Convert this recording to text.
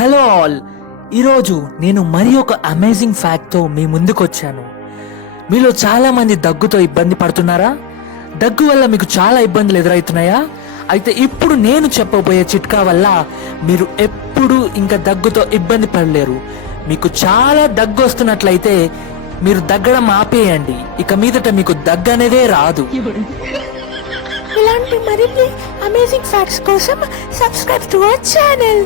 Hello all, ఈరోజు నేను మరి ఒక అమేజింగ్ ఫ్యాక్ట్తో మీ ముందుకు వచ్చాను. మీలో చాలా మంది దగ్గుతో ఇబ్బంది పడుతున్నారా? దగ్గు వల్ల మీకు చాలా ఇబ్బందులు ఎదురవుతున్నాయా? అయితే ఇప్పుడు నేను చెప్పబోయే చిట్కా వల్ల మీరు ఎప్పుడు ఇంకా దగ్గుతో ఇబ్బంది పడలేరు. మీకు చాలా దగ్గు వస్తున్నట్లయితే మీరు దగ్గడం ఆపేయండి. ఇక మీదట మీకు దగ్గు అనేదే రాదు. ఇలాంటి మరిన్ని అమేజింగ్ ఫ్యాక్ట్స్ కోసం సబ్స్క్రైబ్ టు అవర్ ఛానల్.